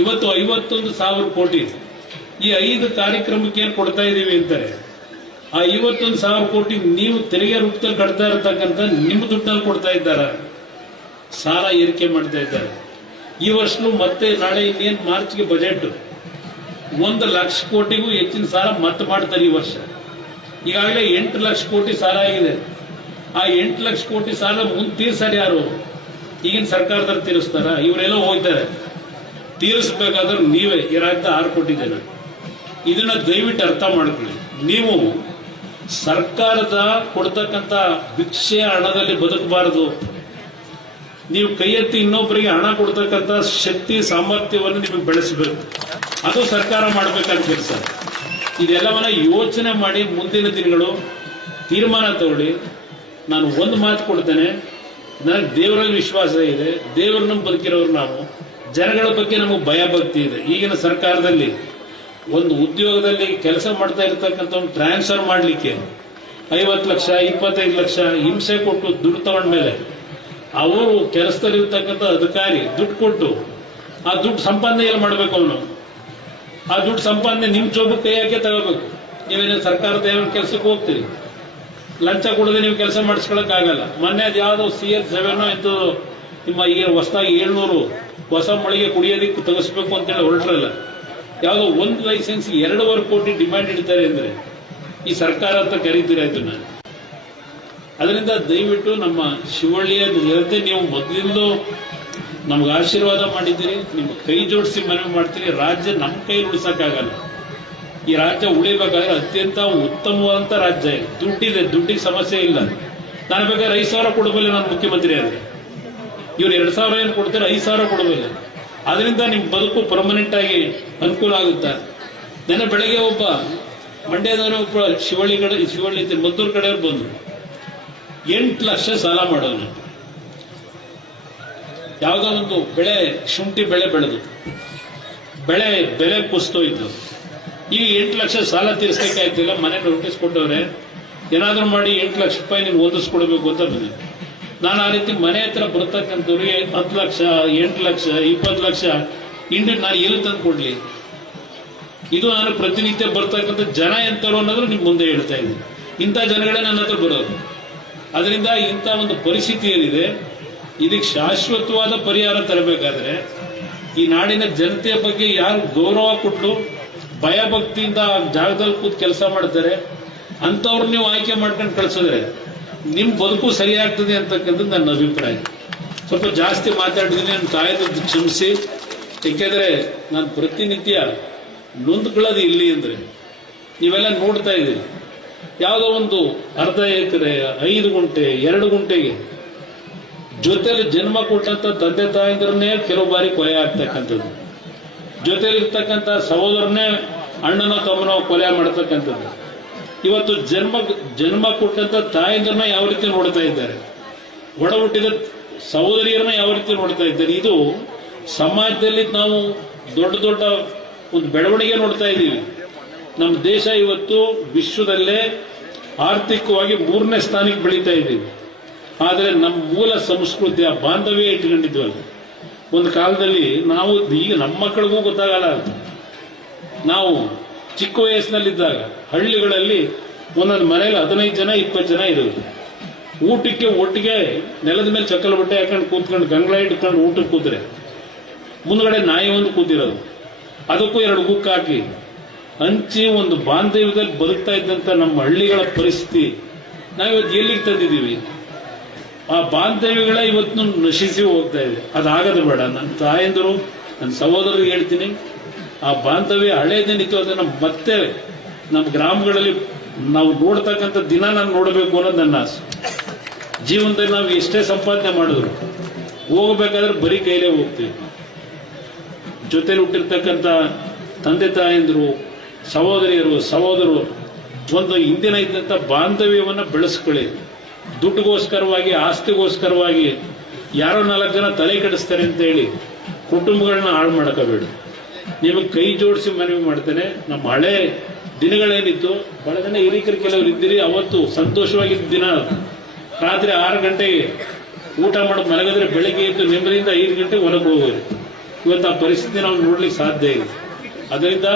ಇವತ್ತು ಐವತ್ತೊಂದು ಸಾವಿರ ಕೋಟಿ. ಈ ಐದು ಕಾರ್ಯಕ್ರಮಕ್ಕೆ ಏನು ಕೊಡ್ತಾ ಇದ್ದೀವಿ ಅಂತಾರೆ? ಆ ಐವತ್ತೊಂದು ಸಾವಿರ ಕೋಟಿ ನೀವು ತೆರಿಗೆ ರೂಪದಲ್ಲಿ ಕಟ್ತಾ ಇರತಕ್ಕಂಥ ನಿಮ್ಮ ದುಡ್ಡಲ್ಲಿ ಕೊಡ್ತಾ ಇದ್ದಾರ? ಸಾಲ ಏರಿಕೆ ಮಾಡ್ತಾ ಇದ್ದಾರೆ. ಈ ವರ್ಷನೂ ಮತ್ತೆ ನಾಳೆ ಇನ್ನೇನು ಮಾರ್ಚ್ಗೆ ಬಜೆಟ್ ಒಂದು ಲಕ್ಷ ಕೋಟಿಗೂ ಹೆಚ್ಚಿನ ಸಾಲ ಮತ್ತೆ ಮಾಡ್ತಾರೆ ಈ ವರ್ಷ. ಈಗಾಗಲೇ ಎಂಟು ಲಕ್ಷ ಕೋಟಿ ಸಾಲ ಆಗಿದೆ. ಆ ಎಂಟು ಲಕ್ಷ ಕೋಟಿ ಸಾಲ ಮುಂದೆ ತೀರ್ಸಾರ ಯಾರು? ಈಗಿನ ಸರ್ಕಾರದಲ್ಲಿ ತೀರಿಸ್ತಾರ? ಇವರೆಲ್ಲ ಹೋಗ್ತಾರೆ. ತೀರಿಸಬೇಕಾದ್ರೆ ನೀವೇ ಈ ರಾಜ್ಯದ ಆರು ಕೋಟಿ ಜನ ಇದನ್ನ ದಯವಿಟ್ಟು ಅರ್ಥ ಮಾಡ್ಕೊಳ್ಳಿ. ನೀವು ಸರ್ಕಾರದ ಕೊಡ್ತಕ್ಕಂಥ ಭಿಕ್ಷೆ ಹಣದಲ್ಲಿ ಬದುಕಬಾರದು. ನೀವು ಕೈ ಎತ್ತಿ ಇನ್ನೊಬ್ಬರಿಗೆ ಹಣ ಕೊಡ್ತಕ್ಕಂಥ ಶಕ್ತಿ, ಸಾಮರ್ಥ್ಯವನ್ನು ನಿಮಗೆ ಬೆಳೆಸಬೇಕು. ಅದು ಸರ್ಕಾರ ಮಾಡಬೇಕಾದ ಕೆಲಸ ಇದೆಲ್ಲವನ್ನ ಯೋಚನೆ ಮಾಡಿ ಮುಂದಿನ ದಿನಗಳು ತೀರ್ಮಾನ ತಗೊಳ್ಳಿ. ನಾನು ಒಂದು ಮಾತು ಕೊಡ್ತೇನೆ. ನನಗೆ ದೇವರಲ್ಲಿ ವಿಶ್ವಾಸ ಇದೆ. ದೇವರನ್ನ ಬದುಕಿರೋರು ನಾವು. ಜನಗಳ ಬಗ್ಗೆ ನಮಗೆ ಭಯ ಭಕ್ತಿ ಇದೆ. ಈಗಿನ ಸರ್ಕಾರದಲ್ಲಿ ಒಂದು ಉದ್ಯೋಗದಲ್ಲಿ ಕೆಲಸ ಮಾಡ್ತಾ ಇರ್ತಕ್ಕಂಥ ಟ್ರಾನ್ಸ್ಫರ್ ಮಾಡಲಿಕ್ಕೆ ಐವತ್ತು ಲಕ್ಷ, ಇಪ್ಪತ್ತೈದು ಲಕ್ಷ ಹಿಂಸೆ ಕೊಟ್ಟು ದುಡ್ಡು ತಗೊಂಡ್ಮೇಲೆ ಅವರು ಕೆಲಸದಲ್ಲಿರ್ತಕ್ಕಂಥ ಅಧಿಕಾರಿ ದುಡ್ಡು ಕೊಟ್ಟು ಆ ದುಡ್ಡು ಸಂಪಾದನೆ ಎಲ್ಲಿ ಮಾಡಬೇಕು ಅವನು. ಆ ದುಡ್ಡು ಸಂಪಾದನೆ ನಿಮ್ಮ ಜೋಬಕ್ಕೆ ಕೈ ಹಾಕಿ ತಗೋಬೇಕು. ನೀವೇನು ಸರ್ಕಾರದ ಏನೋ ಕೆಲಸಕ್ಕೆ ಹೋಗ್ತೀರಿ? ಲಂಚ ಕೊಡದೆ ನೀವು ಕೆಲಸ ಮಾಡಿಸ್ಕೊಳಕ್ಕಾಗಲ್ಲ. ಮೊನ್ನೆ ಅದು ಯಾವುದೋ ಸಿ ಎಲ್ ಸೆವೆನ್ ಇದು ನಿಮ್ಮ ಈಗ ಹೊಸದಾಗಿ ಏಳ್ನೂರು ಹೊಸ ಮಳಿಗೆ ಕುಡಿಯೋದಕ್ಕೆ ಅಂತ ಅಂತೇಳಿ ಹೊರಟ್ರಲ್ಲ. ಯಾವುದೋ ಒಂದು ಲೈಸೆನ್ಸ್ ಎರಡೂವರೆ ಕೋಟಿ ಡಿಮ್ಯಾಂಡ್ ಇಡ್ತಾರೆ ಅಂದ್ರೆ ಈ ಸರ್ಕಾರ ಅಂತ ಕರೀತೀರ ಇದನ್ನ? ಅದರಿಂದ ದಯವಿಟ್ಟು ನಮ್ಮ ಶಿವಳ್ಳಿಯ ಜನತೆ ನೀವು ಮೊದಲಿಂದ ನಮ್ಗೆ ಆಶೀರ್ವಾದ ಮಾಡಿದ್ದೀರಿ, ನಿಮ್ಮ ಕೈ ಜೋಡಿಸಿ ಮನವಿ ಮಾಡ್ತೀರಿ, ರಾಜ್ಯ ನಮ್ಮ ಕೈ ಉಳಿಸಕ್ಕಾಗಲ್ಲ. ಈ ರಾಜ್ಯ ಉಳಿಬೇಕಾದ್ರೆ ಅತ್ಯಂತ ಉತ್ತಮವಾದಂತ ರಾಜ್ಯ ಇದೆ. ದುಡ್ಡಿದೆ, ದುಡ್ಡಿಗೆ ಸಮಸ್ಯೆ ಇಲ್ಲ. ನಾನು ಬೇಕಾದ್ರೆ ಐದು ಸಾವಿರ ಕೊಡಬಲ್ಲೆ ನಾನು ಮುಖ್ಯಮಂತ್ರಿ ಆದ್ರೆ. ಇವ್ರು ಎರಡು ಸಾವಿರ ಏನು ಕೊಡ್ತಾರೆ, ಐದು ಸಾವಿರ ಕೊಡಬೇಕು. ಅದರಿಂದ ನಿಮ್ಮ ಬದುಕು ಪರ್ಮನೆಂಟ್ ಆಗಿ ಅನುಕೂಲ ಆಗುತ್ತೆ. ನೆನ್ನೆ ಬೆಳಗ್ಗೆ ಒಬ್ಬ ಮಂಡ್ಯದವನು ಒಬ್ಬ ಶಿವಳ್ಳಿ ಕಡೆ, ಶಿವಳ್ಳಿ ಮದ್ದೂರು ಕಡೆಯವ್ರು ಬಂದ್ರು. ಎಂಟು ಲಕ್ಷ ಸಾಲ ಮಾಡೋನು ಯಾವುದೋ ಬೆಳೆ, ಶುಂಠಿ ಬೆಳೆ ಬೆಳೆದು. ಬೆಳೆ, ಬೆಲೆ ಕುಸ್ತೋಯ್ತು ಈಗ ಎಂಟು ಲಕ್ಷ ಸಾಲ ತೀರಿಸಲಿಕ್ಕೆ ಆಯ್ತಿಲ್ಲ ಮನೆ ನೋಟಿಸ್ ಕೊಟ್ಟವ್ರೆ, ಏನಾದರೂ ಮಾಡಿ ಎಂಟು ಲಕ್ಷ ರೂಪಾಯಿ ನೀನು ಓದಿಸ್ಕೊಡ್ಬೇಕು ಅಂತ ಬಂದೆ. ನಾನು ಆ ರೀತಿ ಮನೆ ಹತ್ರ ಬರ್ತಕ್ಕಂಥವ್ರಿಗೆ ಹತ್ತು ಲಕ್ಷ, ಎಂಟು ಲಕ್ಷ, ಇಪ್ಪತ್ತು ಲಕ್ಷ ಇಂಡಿಯನ್ ನಾನು ಎಲ್ಲಿ ತಂದು ಕೊಡ್ಲಿ? ಇದು ನಾನು ಪ್ರತಿನಿತ್ಯ ಬರ್ತಕ್ಕಂಥ ಜನ ಎಂತರು ಅನ್ನೋದು ನಿಮ್ ಮುಂದೆ ಹೇಳ್ತಾ ಇದ್ದೀನಿ. ಇಂಥ ಜನಗಳೇ ನನ್ನ ಹತ್ರ ಬರೋದು ಅದರಿಂದ ಇಂಥ ಒಂದು ಪರಿಸ್ಥಿತಿ ಏನಿದೆ, ಇದಕ್ಕೆ ಶಾಶ್ವತವಾದ ಪರಿಹಾರ ತರಬೇಕಾದ್ರೆ ಈ ನಾಡಿನ ಜನತೆಯ ಬಗ್ಗೆ ಯಾರು ಗೌರವ ಕೊಟ್ಟು ಭಯ ಭಕ್ತಿಯಿಂದ ಆ ಜಾಗದಲ್ಲಿ ಕೂತ್ ಕೆಲಸ ಮಾಡ್ತಾರೆ ಅಂಥವ್ರು ನೀವು ಆಯ್ಕೆ ಮಾಡ್ಕೊಂಡು ಕಳ್ಸಿದ್ರೆ ನಿಮ್ ಬದುಕು ಸರಿಯಾಗ್ತದೆ ಅಂತಕ್ಕಂಥದ್ದು ನನ್ನ ಅಭಿಪ್ರಾಯ. ಸ್ವಲ್ಪ ಜಾಸ್ತಿ ಮಾತಾಡಿದ್ದೀನಿ ನನ್ನ ತಾಯಿನ ಕ್ಷಮಿಸಿ. ಏಕೆಂದರೆ ನಾನು ಪ್ರತಿನಿತ್ಯ ನೊಂದ್ಕೊಳ್ಳೋದು ಇಲ್ಲಿ ಅಂದ್ರೆ ನೀವೆಲ್ಲ ನೋಡ್ತಾ ಇದ್ದೀರಿ. ಯಾವುದೋ ಒಂದು ಅರ್ಧ ಎಕರೆ, ಐದು ಗುಂಟೆ, ಎರಡು ಗುಂಟೆಗೆ ಜೊತೆಲಿ ಜನ್ಮ ಕೊಟ್ಟಂತ ತಂದೆ ತಾಯಂದ್ರನ್ನೇ ಕೆಲವು ಬಾರಿ ಕೊಲೆ ಆಗ್ತಕ್ಕಂಥದ್ದು. ಜೊತೆಲಿ ಇರ್ತಕ್ಕಂಥ ಸಹೋದರನೇ ಅಣ್ಣನೋ ತಮ್ಮನೋ ಕೊಲೆ ಮಾಡ್ತಕ್ಕಂಥದ್ದು. ಇವತ್ತು ಜನ್ಮ ಜನ್ಮ ಕೊಟ್ಟಂತ ತಾಯಂದ್ರನ್ನ ಯಾವ ರೀತಿ ನೋಡ್ತಾ ಇದ್ದಾರೆ? ಒಡ ಹುಟ್ಟಿದ ಸಹೋದರಿಯರನ್ನ ಯಾವ ರೀತಿ ನೋಡ್ತಾ ಇದ್ದಾರೆ? ಇದು ಸಮಾಜದಲ್ಲಿ ನಾವು ದೊಡ್ಡ ದೊಡ್ಡ ಒಂದು ಬೆಳವಣಿಗೆ ನೋಡ್ತಾ ಇದ್ದೀವಿ. ನಮ್ಮ ದೇಶ ಇವತ್ತು ವಿಶ್ವದಲ್ಲೇ ಆರ್ಥಿಕವಾಗಿ ಮೂರನೇ ಸ್ಥಾನಕ್ಕೆ ಬೆಳೀತಾ ಇದ್ದೀವಿ. ಆದರೆ ನಮ್ಮ ಮೂಲ ಸಂಸ್ಕೃತಿಯ ಬಾಂಧವ್ಯ ಇಟ್ಕೊಂಡಿದ್ವಲ್ಲ ಒಂದು ಕಾಲದಲ್ಲಿ ನಾವು ಈಗ ನಮ್ಮ ಮಕ್ಕಳಿಗೂ ಗೊತ್ತಾಗಲ್ಲ. ನಾವು ಚಿಕ್ಕ ವಯಸ್ಸಿನಲ್ಲಿದ್ದಾಗ ಹಳ್ಳಿಗಳಲ್ಲಿ ಒಂದೊಂದು ಮನೇಲಿ ಹದಿನೈದು ಜನ, ಇಪ್ಪತ್ತು ಜನ ಇರೋದು. ಊಟಕ್ಕೆ ಒಟ್ಟಿಗೆ ನೆಲದ ಮೇಲೆ ಚಕ್ಕಲ ಬಟ್ಟೆ ಹಾಕೊಂಡು ಕೂತ್ಕೊಂಡು ಗಂಗಳ ಇಟ್ಕೊಂಡು ಊಟಕ್ಕೆ ಕೂತ್ರೆ ಮುಂದ್ಗಡೆ ನಾಯಿ ಒಂದು ಕೂತಿರೋದು. ಅದಕ್ಕೂ ಎರಡು ಗುಕ್ ಹಾಕಿ ಹಂಚಿ ಒಂದು ಬಾಂಧವ್ಯದಲ್ಲಿ ಬದುಕ್ತಾ ಇದ್ದಂತ ನಮ್ಮ ಹಳ್ಳಿಗಳ ಪರಿಸ್ಥಿತಿ ನಾವಿವತ್ತು ಎಲ್ಲಿಗೆ ತಂದಿದ್ದೀವಿ? ಆ ಬಾಂಧವ್ಯಗಳ ಇವತ್ತು ನಶಿಸಿ ಹೋಗ್ತಾ ಇದೆ. ಅದಾಗದು ಬೇಡ. ನನ್ನ ತಾಯಂದರು, ನನ್ನ ಸಹೋದರರಿಗೆ ಹೇಳ್ತೀನಿ. ಆ ಬಾಂಧವ್ಯ ಹಳೇದೇನಿತ್ತು ಅದನ್ನ ಮತ್ತೆ ನಮ್ಮ ಗ್ರಾಮಗಳಲ್ಲಿ ನಾವು ನೋಡ್ತಕ್ಕಂಥ ದಿನ ನಾನು ನೋಡಬೇಕು ಅನ್ನೋದು ನನ್ನ ಆಸೆ. ಜೀವನದಲ್ಲಿ ನಾವು ಎಷ್ಟೇ ಸಂಪಾದನೆ ಮಾಡಿದ್ರು, ಹೋಗಬೇಕಾದ್ರೆ ಬರೀ ಕೈಲೇ ಹೋಗ್ತೀವಿ ಜೊತೆಲಿ ಹುಟ್ಟಿರ್ತಕ್ಕಂಥ ತಂದೆ ತಾಯಂದಿರು, ಸಹೋದರಿಯರು, ಸಹೋದರರು, ಒಂದು ಹಿಂದಿನ ಇದ್ದಂಥ ಬಾಂಧವ್ಯವನ್ನು ಬೆಳೆಸ್ಕೊಳ್ಳಿ. ದುಡ್ಡುಗೋಸ್ಕರವಾಗಿ, ಆಸ್ತಿಗೋಸ್ಕರವಾಗಿ ಯಾರೋ ನಾಲ್ಕು ಜನ ತಲೆ ಕೆಡಿಸ್ತಾರೆ ಅಂತ ಹೇಳಿ ಕುಟುಂಬಗಳನ್ನ ಹಾಳು ಮಾಡ್ಕೋಬೇಡಿ. ನಿಮಗೆ ಕೈ ಜೋಡಿಸಿ ಮನವಿ ಮಾಡ್ತೇನೆ. ನಮ್ಮ ಹಳೆ ದಿನಗಳೇನಿತ್ತು, ಬಹಳ ಜನ ಹಿರಿಕರು ಕೆಲವರು ಇದ್ದೀರಿ, ಅವತ್ತು ಸಂತೋಷವಾಗಿದ್ದ ದಿನ ರಾತ್ರಿ ಆರು ಗಂಟೆಗೆ ಊಟ ಮಾಡಿ ಮಲಗಿದ್ರೆ ಬೆಳಿಗ್ಗೆ ಎದ್ದು ನೆಮ್ಮದಿಯಿಂದ ಐದು ಗಂಟೆಗೆ ಹೊರಗೆ ಹೋಗೋದು. ಇವತ್ತು ಆ ಪರಿಸ್ಥಿತಿ ನಾವು ನೋಡ್ಲಿಕ್ಕೆ ಸಾಧ್ಯ ಇದೆ ಅದರಿಂದ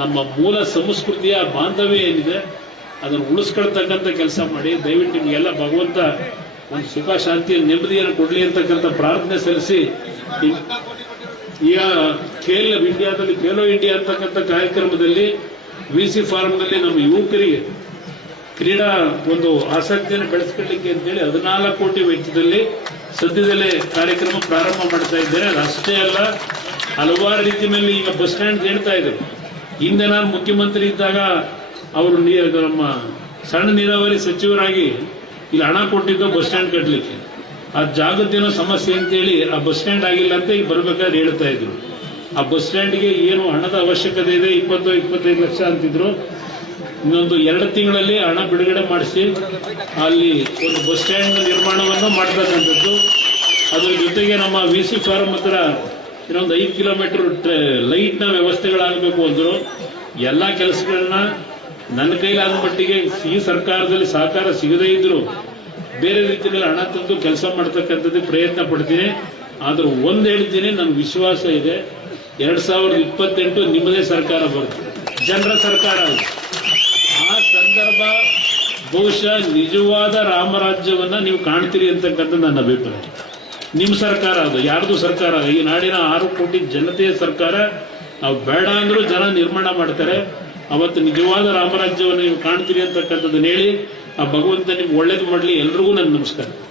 ನಮ್ಮ ಮೂಲ ಸಂಸ್ಕೃತಿಯ ಬಾಂಧವ್ಯ ಏನಿದೆ, ಅದನ್ನು ಉಳಿಸ್ಕೊಳ್ತಕ್ಕಂಥ ಕೆಲಸ ಮಾಡಿ, ದಯವಿಟ್ಟು ನಿಮಗೆಲ್ಲ ಭಗವಂತ ಒಂದು ಸುಖ ಶಾಂತಿಯ ನೆಮ್ಮದಿಯನ್ನು ಕೊಡಲಿ ಅಂತಕ್ಕಂಥ ಪ್ರಾರ್ಥನೆ ಸಲ್ಲಿಸಿ ಈಗ ಖೇಲ್ ಇಂಡಿಯಾದಲ್ಲಿ ಖೇಲೋ ಇಂಡಿಯಾ ಅಂತಕ್ಕಂಥ ಕಾರ್ಯಕ್ರಮದಲ್ಲಿ ವಿ ಸಿ ಫಾರ್ಮ್ನಲ್ಲಿ ನಮ್ಮ ಯುವಕರಿಗೆ ಕ್ರೀಡಾ ಒಂದು ಆಸಕ್ತಿಯನ್ನು ಬೆಳೆಸ್ಕೊಳ್ಳಿಕ್ಕೆ ಅಂತೇಳಿ ಹದಿನಾಲ್ಕು ಕೋಟಿ ವೆಚ್ಚದಲ್ಲಿ ಸದ್ಯದಲ್ಲೇ ಕಾರ್ಯಕ್ರಮ ಪ್ರಾರಂಭ ಮಾಡ್ತಾ ಇದ್ದಾರೆ. ಅಷ್ಟೇ ಅಲ್ಲ, ಹಲವಾರು ರೀತಿಯಲ್ಲಿ ಈಗ ಬಸ್ ಸ್ಟ್ಯಾಂಡ್ ಹೇಳ್ತಾ ಇದ್ದರು ಹಿಂದೆ ನಾನು ಮುಖ್ಯಮಂತ್ರಿ ಇದ್ದಾಗ ಅವರು ನಮ್ಮ ಸಣ್ಣ ನೀರಾವರಿ ಸಚಿವರಾಗಿ ಇಲ್ಲಿ ಹಣ ಕೊಟ್ಟಿದ್ದು ಬಸ್ ಸ್ಟ್ಯಾಂಡ್ ಕಟ್ಟಲಿಕ್ಕೆ ಆ ಜಾಗದ್ದೇನೋ ಸಮಸ್ಯೆ ಅಂತೇಳಿ ಆ ಬಸ್ ಸ್ಟ್ಯಾಂಡ್ ಆಗಿಲ್ಲ ಅಂತ ಈಗ ಬರ್ಬೇಕಾದ್ರೆ ಹೇಳ್ತಾ ಇದ್ರು. ಆ ಬಸ್ ಸ್ಟ್ಯಾಂಡ್ಗೆ ಏನು ಹಣದ ಅವಶ್ಯಕತೆ ಇದೆ? ಇಪ್ಪತ್ತು, ಇಪ್ಪತ್ತೈದು ಲಕ್ಷ ಅಂತಿದ್ರು. ಇನ್ನೊಂದು ಎರಡು ತಿಂಗಳಲ್ಲಿ ಹಣ ಬಿಡುಗಡೆ ಮಾಡಿಸಿ ಅಲ್ಲಿ ಒಂದು ಬಸ್ ಸ್ಟ್ಯಾಂಡ್ ನಿರ್ಮಾಣವನ್ನು ಮಾಡ್ತಕ್ಕಂಥದ್ದು. ಅದ್ರ ಜೊತೆಗೆ ನಮ್ಮ ವಿ ಸಿ ಫಾರಂ ಹತ್ರ ಇನ್ನೊಂದು ಐದು ಕಿಲೋಮೀಟರ್ ಲೈಟ್ನ ವ್ಯವಸ್ಥೆಗಳಾಗಬೇಕು ಅಂದರು. ಎಲ್ಲ ಕೆಲಸಗಳನ್ನ ನನ್ನ ಕೈಲಾದ ಮಟ್ಟಿಗೆ ಈ ಸರ್ಕಾರದಲ್ಲಿ ಸಹಕಾರ ಸಿಗದೇ ಇದ್ರು ಬೇರೆ ರೀತಿಯಲ್ಲಿ ಹಣ ತಂದು ಕೆಲಸ ಮಾಡ್ತಕ್ಕಂಥದ್ದು ಪ್ರಯತ್ನ ಪಡ್ತೀನಿ. ಆದರೂ ಒಂದು ಹೇಳ್ತೀನಿ ನನ್ಗೆ ವಿಶ್ವಾಸ ಇದೆ. ಎರಡ್ ಸಾವಿರದ ಇಪ್ಪತ್ತೆಂಟು ನಿಮ್ಮದೇ ಸರ್ಕಾರ ಬರುತ್ತೆ. ಜನರ ಸರ್ಕಾರ ಆ ಸಂದರ್ಭ ಬಹುಶಃ ನಿಜವಾದ ರಾಮರಾಜ್ಯವನ್ನ ನೀವು ಕಾಣ್ತೀರಿ ಅಂತಕ್ಕಂಥ ನನ್ನ ಅಭಿಪ್ರಾಯ. ನಿಮ್ಮ ಸರ್ಕಾರ ಅದು, ಯಾರ್ದು ಸರ್ಕಾರ ಈ ನಾಡಿನ ಆರು ಕೋಟಿ ಜನತೆಯ ಸರ್ಕಾರ. ನಾವು ಬೇಡ ಅಂದ್ರೂ ಜನ ನಿರ್ಮಾಣ ಮಾಡ್ತಾರೆ. ಅವತ್ತು ನಿಜವಾದ ರಾಮರಾಜ್ಯವನ್ನು ನೀವು ಕಾಣ್ತೀರಿ ಅಂತಕ್ಕಂಥದ್ದನ್ನ ಹೇಳಿ, ಆ ಭಗವಂತ ನಿಮ್ಗೆ ಒಳ್ಳೇದು ಮಾಡಲಿ. ಎಲ್ರಿಗೂ ನನ್ನ ನಮಸ್ಕಾರ.